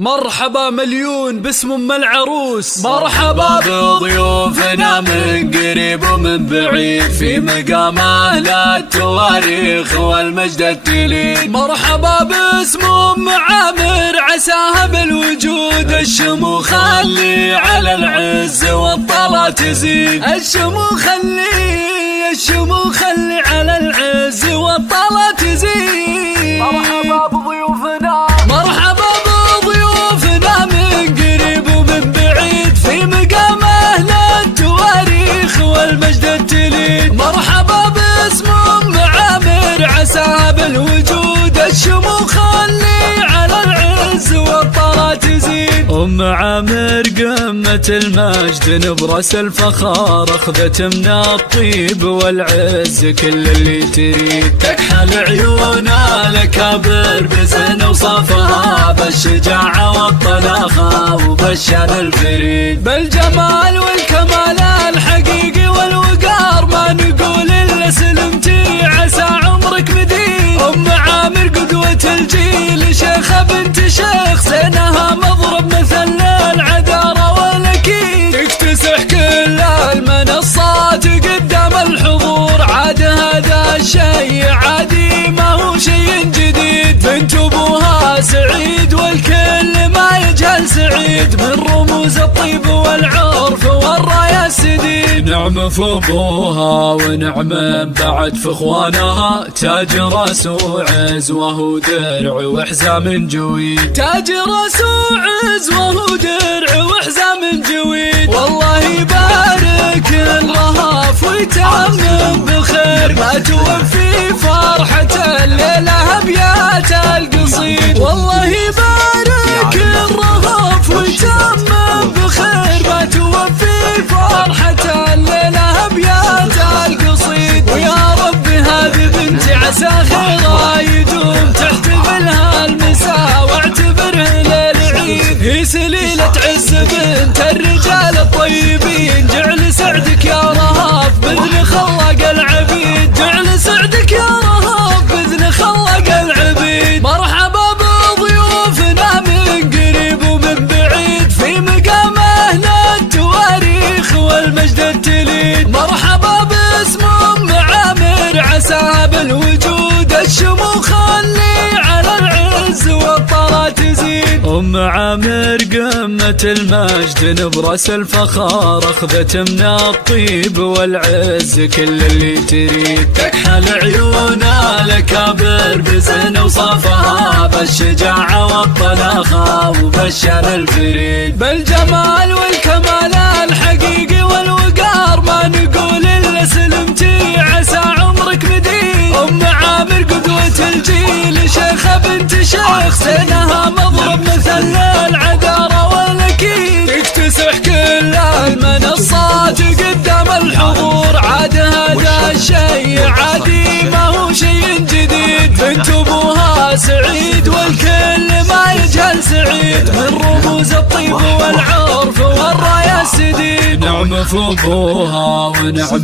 مرحبا مليون باسم ام العروس، مرحبا بضيوفنا من قريب ومن بعيد في مقام اهل التواريخ والمجد التليد. مرحبا باسم ام عامر عساها بالوجود، الشموخ اللي على العز والطلا تزيد. الشموخ اللي على العز والطلا تزيد. مرحبا بضيوفنا، مرحبا بضيوفنا من قريب ومن بعيد في مقام اهل التواريخ والمجد التليد. مرحبا باسم ام عامر عساها بالوجود، الشموخ اللي على العز والطلا تزيد. ام عامر قمة المجد نبرس الفخار، اخذت من الطيب والعز كل اللي تريد. تكحل عيونها الاكابر بزن وصفها بالشجاعة والطلاقة وبالشان الفريد. بالجمال والكمال الحقيقي والوقار ما نقول الا سلمتي عسى عمرك مديد. ام عامر قدوة الجيل، شيخة بنت شيخ زينها مضرب مثل العذارى والاكيد. تكتسح كل المنصات قدام الحضور، عاد هذا الشيء عادي ما هو شيء جديد. بنت ابوها سعيد والكل ما يجهل سعيد، من رموز الطيب والعرف والراية السديد. نعم في ابوها ونعم بعد في اخوانها، تاج راس وعز وهو درع وحزام جويد. تاج راس وعز وهو درع وحزام جويد. والله يبارك الرهاف ويتمم بخير، ما توفي فرحة الليلة ابيات القصيد. والله يبارك الرهاف ويتمم بخير، ما توفي فرحة الليلة ابيات القصيد. ويا رب هذه بنتي عسى خيرها يدوم، تحتفلها المساء واعتبره ليل عيد. هي سليلة عز بنت الرجال الطيبين، جعل سعدك يا رهاف بإذن خلق العبيد. جعل سعدك يا رهاف بإذن خلق العبيد. مرحبا بضيوفنا من قريب ومن بعيد في مقام اهل التواريخ والمجد التليد. مرحبا باسم ام عامر عساها بالوجود، الشموخ اللي على العز والطلا تزيد. ام عامر قمة المجد نبرس الفخار، اخذت من الطيب والعز كل اللي تريد. تكحل عيونها الاكابر بزن وصفها بالشجاعة والطلاقة وبالشان الفريد. بالجمال والكمال الحقيقي والوقار ما نقول الا سلمتي عسى عمرك مديد. ام عامر قدوة الجيل، شيخة بنت شيخ زينها مضرب مثل العذارى والاكيد. تكتسح كل المنصات قدام الحضور، عاد هذا الشيء عادي ما هو شيء جديد. بنت ابوها سعيد والكل ما يجهل سعيد، من رموز الطيب والعرف والراية السديد. نعم في ابوها ونعم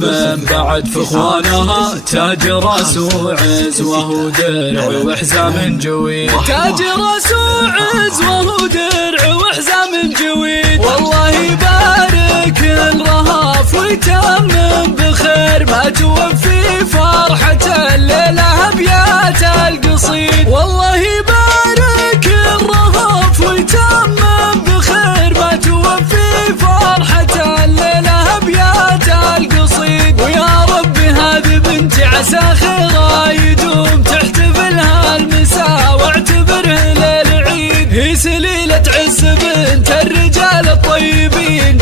بعد في اخوانها، تاج راس وعز وهو درع وحزام جويد. تاج راس وعز وهو درع وحزام جويد. والله يبارك الرهاف ويتمم بخير، ما توفي فرحة الليلة ابيات القصيد. والله يبارك الرهاف ويتمم بخير، ما توفي فرحة الليلة ابيات القصيد. ويا رب هذه بنتي عسى خيرها يدوم، تحتفلها المساء واعتبره ليل عيد. هي سليلة عز بنت الرجال الطيبين،